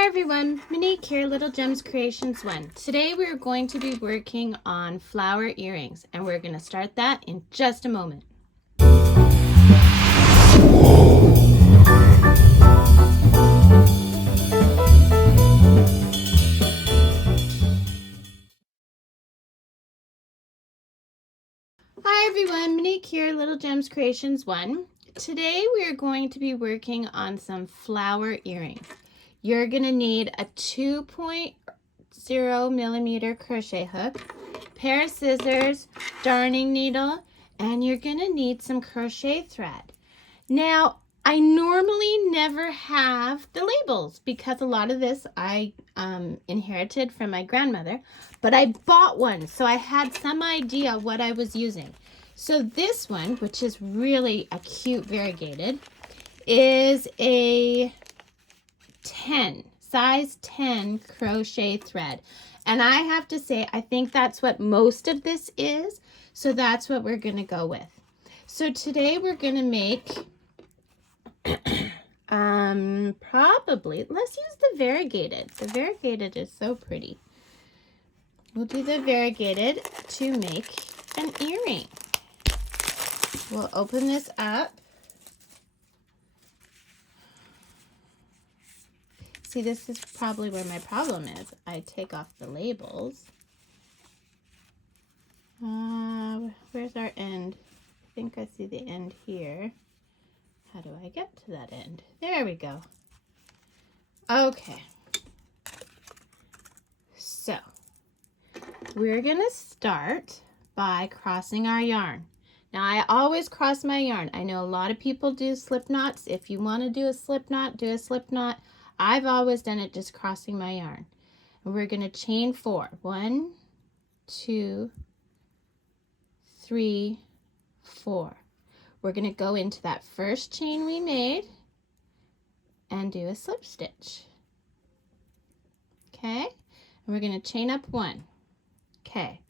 Hi everyone, Monique here, Little Gems Creations 1. Today we're going to be working on flower earrings and we're going to start that in just a moment. Hi everyone, Monique here, Little Gems Creations 1. Today we are going to be working on some flower earrings. You're going to need a 2.0 millimeter crochet hook, pair of scissors, darning needle, and you're going to need some crochet thread. Now, I normally never have the labels because a lot of this I inherited from my grandmother, but I bought one, so I had some idea what I was using. So this one, which is really a cute variegated, is a size 10 crochet thread. And I have to say, I think that's what most of this is, so that's what we're going to go with. So today we're going to make probably, let's use the variegated. The variegated is so pretty. We'll do the variegated to make an earring. We'll open this up. See, this is probably where my problem is. I take off the labels. Where's our end? I think I see the end here. How do I get to that end? There we go. Okay. So, we're going to start by crossing our yarn. Now, I always cross my yarn. I know a lot of people do slip knots. If you want to do a slip knot, do a slip knot. I've always done it just crossing my yarn. And we're going to chain 4. 1, 2, 3, 4. We're going to go into that first chain we made and do a slip stitch. Okay? And we're going to chain up 1. Okay.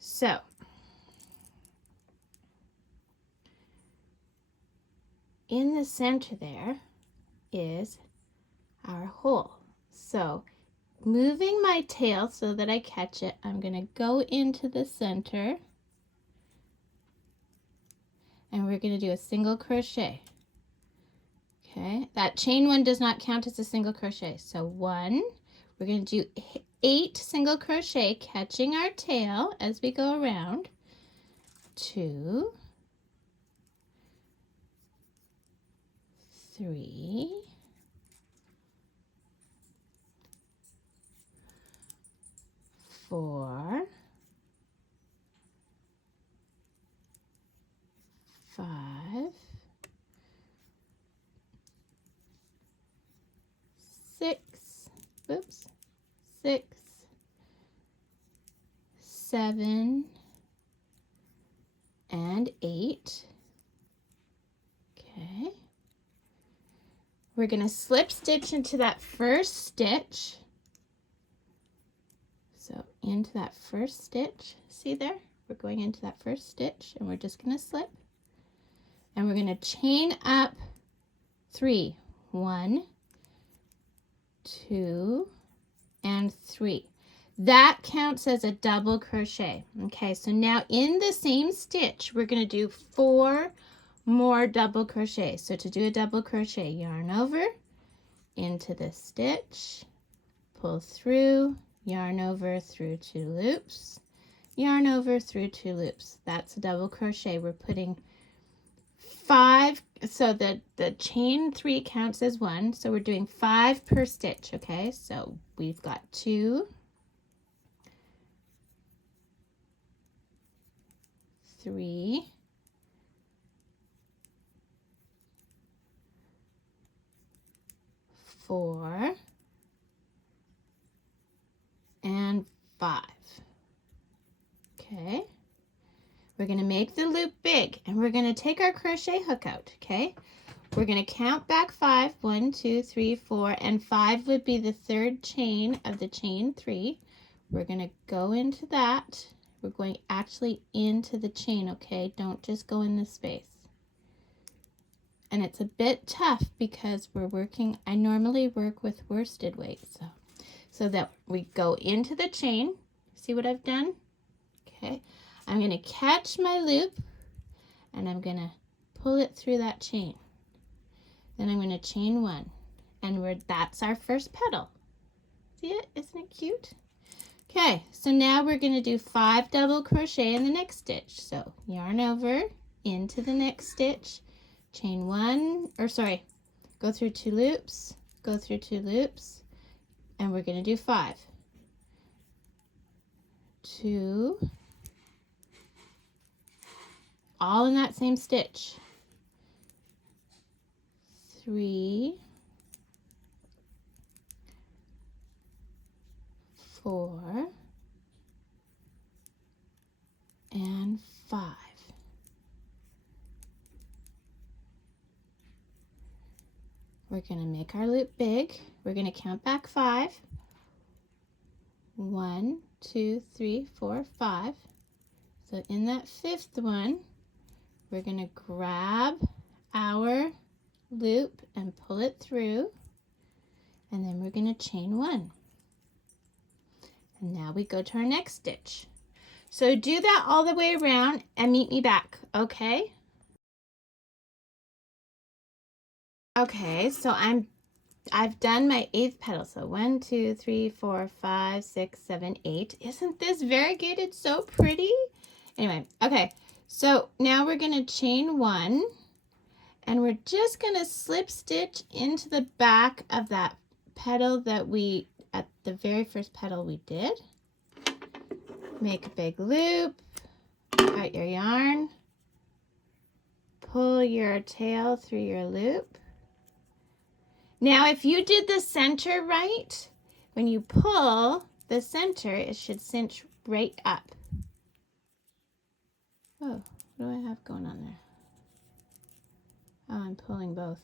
So, in the center there is our hole. So, moving my tail so that I catch it, I'm going to go into the center and we're going to do a single crochet. Okay, that chain 1 does not count as a single crochet. So 1, we're going to do 8 single crochet, catching our tail as we go around. 2, 3, 4, 5, 6, 7, and 8. Okay. We're going to slip stitch into that first stitch. So into that first stitch, see there? We're going into that first stitch and we're just going to slip. And we're going to chain up 3. 1, 2, and 3. That counts as a double crochet. Okay, so now in the same stitch, we're going to do 4 more double crochet. So to do a double crochet, yarn over, into the stitch, pull through, yarn over through 2 loops, yarn over through 2 loops. That's a double crochet. We're putting 5, so the chain 3 counts as 1, so we're doing 5 per stitch. Okay, so we've got 2, 3, 4, and 5. Okay, we're going to make the loop big and we're going to take our crochet hook out. Okay, we're going to count back 5. 1, 2, 3, 4, and 5 would be the third chain of the chain 3. We're going to go into that. We're going actually into the chain. Okay, don't just go in the space. and it's a bit tough because I normally work with worsted weight, so that we go into the chain. See what I've done? Okay, I'm going to catch my loop and I'm going to pull it through that chain. Then I'm going to chain 1, and that's our first petal. See it? Isn't it cute? Okay, so now we're going to do 5 double crochet in the next stitch. So yarn over into the next stitch, chain 1, or sorry, go through 2 loops, go through 2 loops, and we're going to do 5. 2, all in that same stitch. 3, 4, and 5. We're going to make our loop big. We're going to count back 5. 1, 2, 3, 4, 5. So in that 5th one, we're going to grab our loop and pull it through, and then we're going to chain 1. And now we go to our next stitch. So do that all the way around and meet me back, okay? Okay, so I've done my 8th petal. So 1, 2, 3, 4, 5, 6, 7, 8. Isn't this variegated so pretty? Anyway, okay. So now we're going to chain 1, and we're just going to slip stitch into the back of that petal that at the very first petal we did. Make a big loop, cut your yarn, pull your tail through your loop. Now, if you did the center right, when you pull the center, it should cinch right up. Oh, what do I have going on there? Oh, I'm pulling both.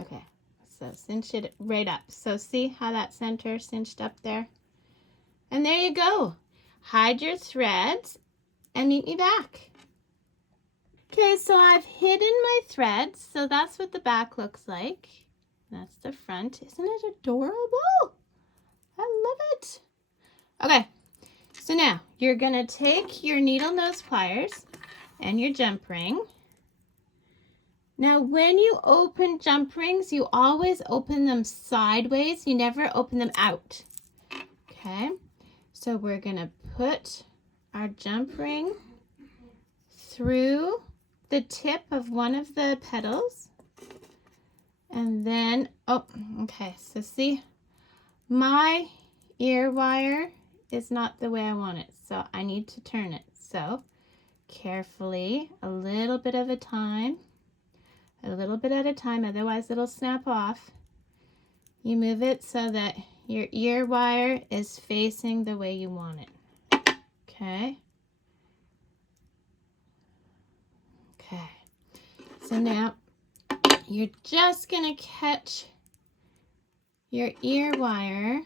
Okay, so cinch it right up. So see how that center cinched up there? And there you go. Hide your threads and meet me back. Okay, so I've hidden my threads, so that's what the back looks like. That's the front. Isn't it adorable? I love it. Okay, so now you're gonna take your needle nose pliers and your jump ring. Now, when you open jump rings, you always open them sideways. You never open them out. Okay, so we're gonna put our jump ring through the tip of one of the petals, and then, oh, okay, so see, my ear wire is not the way I want it, so I need to turn it. So carefully, a little bit at a time, otherwise it'll snap off. You move it so that your ear wire is facing the way you want it. Okay. Okay. So now you're just going to catch your ear wire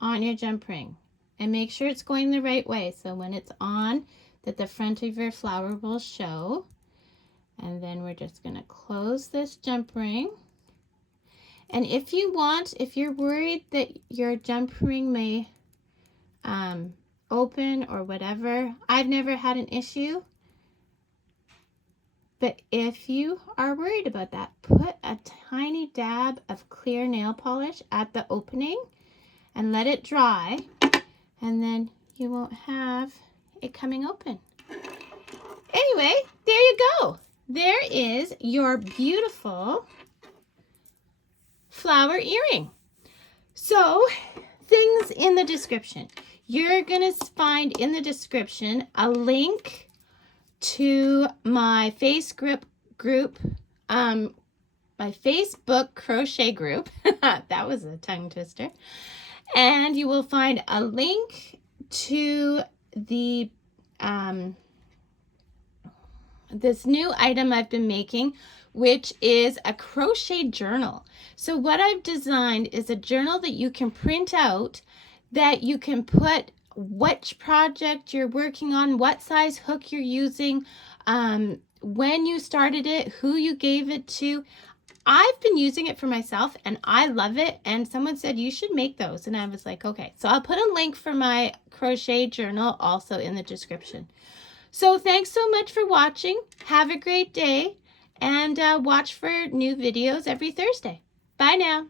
on your jump ring and make sure it's going the right way. So when it's on, that the front of your flower will show. And then we're just going to close this jump ring. And if you're worried that your jump ring may open or whatever, I've never had an issue. But if you are worried about that, put a tiny dab of clear nail polish at the opening and let it dry, and then you won't have it coming open. Anyway, there you go. There is your beautiful flower earring. So, things in the description. You're going to find in the description a link to my Facebook crochet group. That was a tongue twister. And you will find a link to the this new item I've been making, which is a crochet journal. So what I've designed is a journal that you can print out, that you can put which project you're working on, what size hook you're using, when you started it, who you gave it to. I've been using it for myself and I love it, and someone said you should make those, and I was like, okay. So I'll put a link for my crochet journal also in the description. So thanks so much for watching. Have a great day, and watch for new videos every Thursday. Bye now.